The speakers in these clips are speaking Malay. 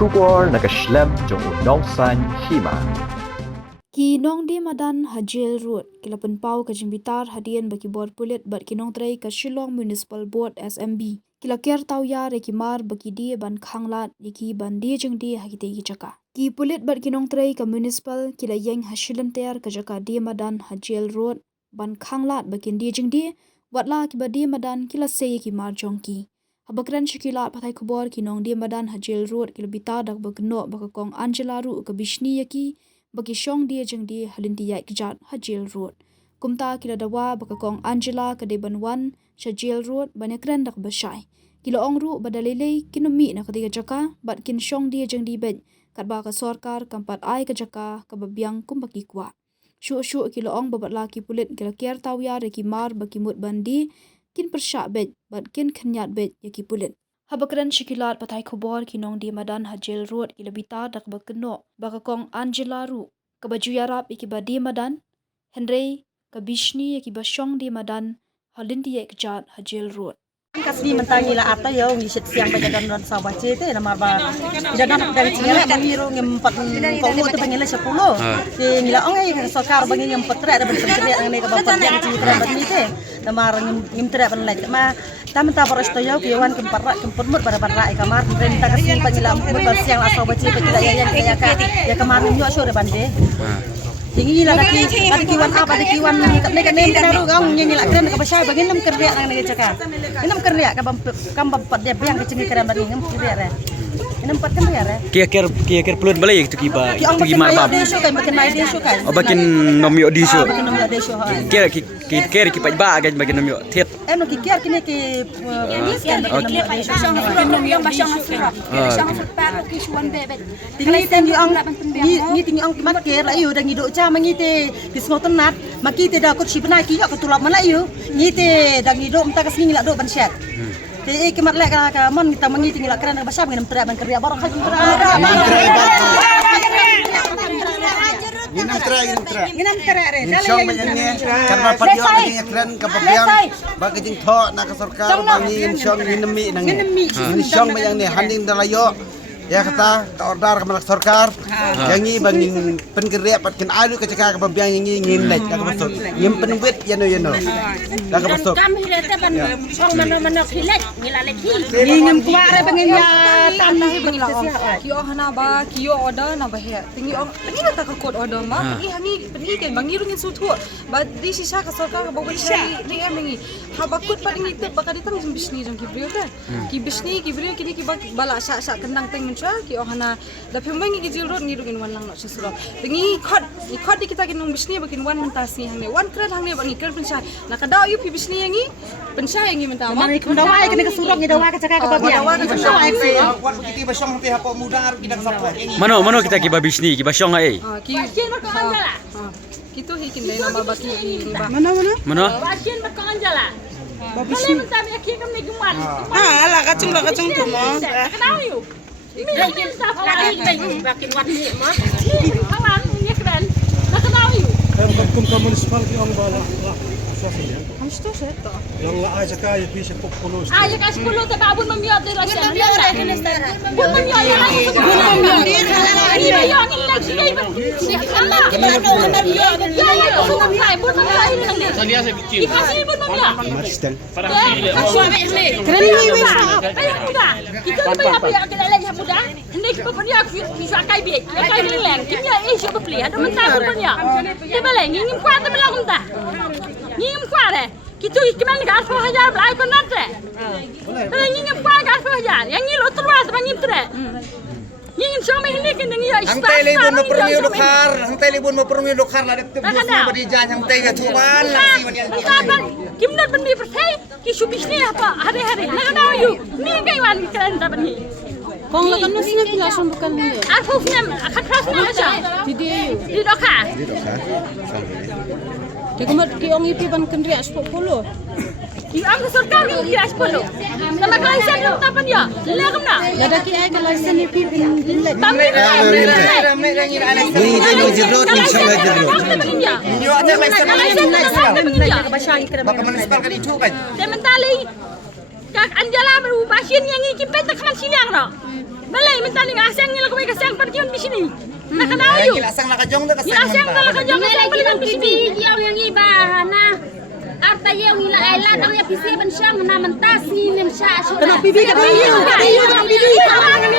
Shubor nakaslem jong unong san hima. Ki nong di madan hajel road kilapan pau ka jimbitar hadian baki board pulit bat kinong tray ka Shillong Municipal Board SMB kila ker tau ya re ki mar baki di ban khanglat yaki ban di jeng di hakite ki jaka ki pulit bat kinong tray ka municipal kila yeng hashilan ter ka jaka di madan hajel road ban khanglat bakin di jeng di watla ki ba di madan kila se ki mar jongki habakran shikila pathai khobor kinong di madan hajel road kila bita dak bakno bakakong Angela ru ka bishni yaki bagi syong dia jeng di halinti yai kejat hajil road. Kumta kila dawa bakakong Angela kadeban wan shajil road banyakran dak basyai. Kila ong ru badalilei kinumi na ketiga jaka bat kin syong dia jeng di bed kat ba ka sorkar kampat ai ka jaka ka babiang kumbaki kwa. Syuk kila ong babat laki pulit kila kiar tau ya reki mar baki mut bandi kin persyak bed bat kin kenyat bed yaki pulit. Habakran shikilat patai khobor kinong di madan hajil road kila bita dak bakeno bakakong Angela ru kabaju yarap ikiba di madan Henry kabishni ikiba syong di madan halinti ye kejat hajil road. Kasni mentangi la ata yo ngi sit siang bajagan non sawah cete na marba dadan dari cingere bangiru ngempat kongo tu bangila 10 ti ngila ong ai sokar bangi ngempat tre ada bentuk tre ngene ka bapak yang cingere bani te na mar ngem tre ban lek ma tamta boros to yo kiwan kempar kemput mut pada pada kamar perintah kasni bangila mut siang la sawah cete kita ya ya kamar nyu sore bande tinggi lah tadi kiwan apa di kiwan kat nek nem kena rugong nyanyi lak keren ka basya bagin nam kerja nang nek caka nam kerja ka kam bapat dia yang kecengi keren bani ngam kerja re nam pat kan re kia pelut balai itu kiba itu gimana bab dia suka makin mai dia suka bakin nomio di so bakin nom dia suka kia kipa ba agan bakin nomio tiet no kikiar kini ki nom yang basya ngasira ki suan bebet tinggi tinggi ang ni tinggi ang mat ke la yu dang hidup cha mangite disngoten nat makite da kot sibna ki yo ketulap mana yu ngite dang hidup mta kasni ngila do ban syat te ke mat lek ka mon kita mangite ngila kran basya ngam tra ban kerja barang hajin Ginam tera re. Syong banyaknya karena padio banyaknya keren kepabiang bagi jing tho nak sorkar bagi syong ginemi nang. Syong banyaknya handing dalayo ya kata order ke sorkar yangi bagi pengeria patkin adu ke cakap kepabiang yangi ngin lek ka masuk. Yem penwit yano. Ka masuk. Kami hilate ban syong mana hilet ngilalek hi. ngam kuare bangin ya tanah bangin Kio hana ba kio order na ba he tingi ong tingi na ta ka code order ma tingi hangi tingi ken bangi rungin sutu ba di sisa ka sorka ka bawa shari ni emengi ha ba kut pa tingi te ba ka ditang bisni jong ki brio ta ki bisni ki brio kini ki ba bala sha kendang teng mencha kio hana da pembangi ki jil road ni rungin wan lang no sura tingi khot di kita kinung bisni ba kin wan mentasi hangne wan kred hangne bangi ker pensha na ka daw yu pi bisni yangi pensha yangi menta ma mari kum dawa kini ke surong ni dawa ka cakap ka babiang Kuat begitu basong nanti hapo muda kita support yangi. mano kita kiba bisni kiba syong ai ki kito hikin dai nama baki ba mano Pasien berkong Angela. Babisi. Kalau minta biaki kami gumat. Lah kacung tu mah. Kenal yuk. Mungkin staff lain bakin wan ni mah. Kawan ni keren. Nak kenal yuk. Hukum municipal di ang bala sosial. Hamsto seto Yang aja kaya bisa populos. Ayo kasih 10 tapi abun memiot di rasa. Bun memiot ya. Bun memiot. Ini yang ini lagi ni kala. Ya, bun memiot. Bun memiot ini. Tadi saya bikin. Dikasih bun memiot. Masisten. Keren ni wis. Ayo muda. Kita lebih apa yang kita lagi muda. Hendak kita punya bisa kai biak. Kai ni leng. Kita siapa beli ada mentah punya. Kita lagi ingin kuat tapi lagu entah. Ingin kuat eh. Kita ikiman gas hajar belai konat eh. Kalau ingin kuat gas hajar. Yang ini lo terus bangin tre. Ingin sama ini kan yang ia Hang tay libon mo permi lokar, hang tay libon mo permi lokar la dek tebus mo berijan hang tay ga tuan laksi Kapan? Kimna benih percaya? Kisu bisnis apa? Hari-hari. Nak tahu yuk. Ni kaiwan keren tak benih. kong la kan sina kilasan bukan ni Aku punya akan kerasnya aja. di dia Di doka. di kumat ki ong ipi ban kendri aspo polo Di ang sorkar ni dia sepuluh. Nama kalian siapa tapan dia? Lagam na. ada ki ay kalasan ipi bin dilek Tapi ramai lagi ala ni ni jerot ni sama jerot. Yo ada license Kalian siapa tapan dia? ka basya kira Baka municipal ka itu kan. Sementali Kak anjala basin yang ini kipet tekan silang no. Balai mentali ngasang ni lagu mereka sang pergi di sini. Nak kena ayu. Asang nakajong tu Ya sang kalau kajong sang balik di sini. Yang iba na arta yang ila ela dang ya pisi ben syang na mentasi nem sya. Kena pibi kena ayu. Kena pibi.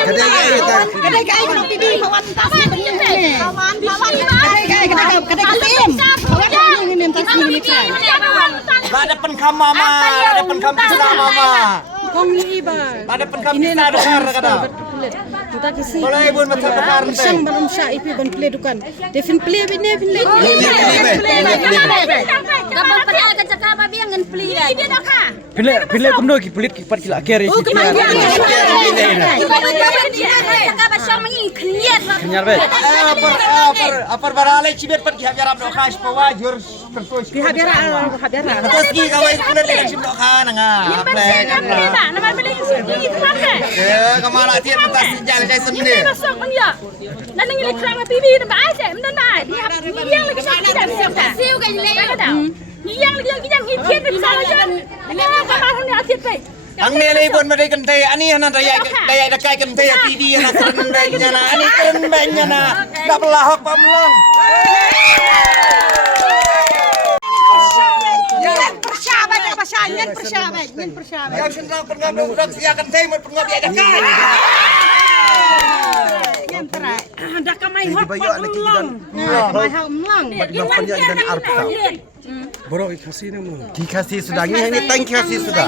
Kedai Kedai kena pibi bawa mentasi benyek. Kawan kedai kesim. Kawan ini mentasi benyek. Ada penkam mama, ada penkam bisa mama. Kong ni iba. Ada penkam bisa dengar kada. Kita kasi. Boleh ibu macam dengar ni. Syang balam sya ipi ban play dukan. Devin play bine play. Kapag pala ka sa kababi ang play ra. Dia dah kah? Pile kumno ki pelit ki pat ki la ker ki. Kapag syang mangi kliyat. Kenyar be. Apar baralai cibet pat ki habiarap no khas pawajur terus. Habera. Terus ki kawai kulit dengan cibet kan nga. Nama balik sini mana? Kamala tiap pentas jalan saya sendiri. Dia masuk dia. Nanti ngilik kerang pibi dah baca, mana nak? Dia yang lagi sakit dah siapa? Siu ka ile. Yang lagi yang ikhtiar di sana je. Dia apa orang ni asyik baik. Ang nilai pun mereka kente, ani hanan daya dekai kente TV hanan keren baiknya na, ani keren baiknya na, dah belahok pamlong. Yang senang pengambil udah siakan tema pengambil dekai. Dah kamai hot Bayu ada kikidan. Kamai hot melang. Bagi penyo dan arpsa. Bro, kasih nama. Dikasih sudah ini tank kasih sudah.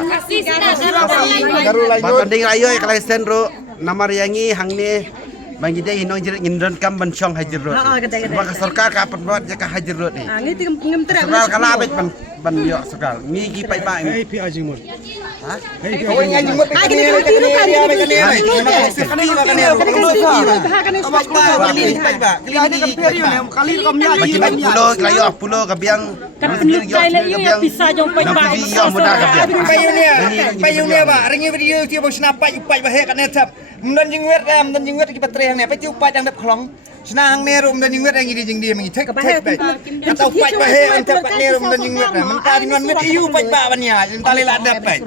Garu Banding rayo kalau sendro nama riangi hangni bangide hinong jerit ngindon kam bencong hajar road. Maka sarkar ka penbuat jaka hajar road ni. Ngi tingem ngem terak. Sarkar kala abet ban yo sarkar. Mi gi pai ba. Hey, pi ajimur. Ha? Hey, pi Kau yang jumpa Kali pulo layo pulo kabiang. Payungnya ba, ringi video dia bos napai upai bahaya kan netap. Dan jingwet kita terang ni, pasti upai yang dap kelong. Senang ni rum dan jingwet yang ini jing dia mengi tek tek baik. Kata upai bahaya antap ni rum dan jingwet. Mentah dengan met iu upai ba banya, mentah lelah dap baik.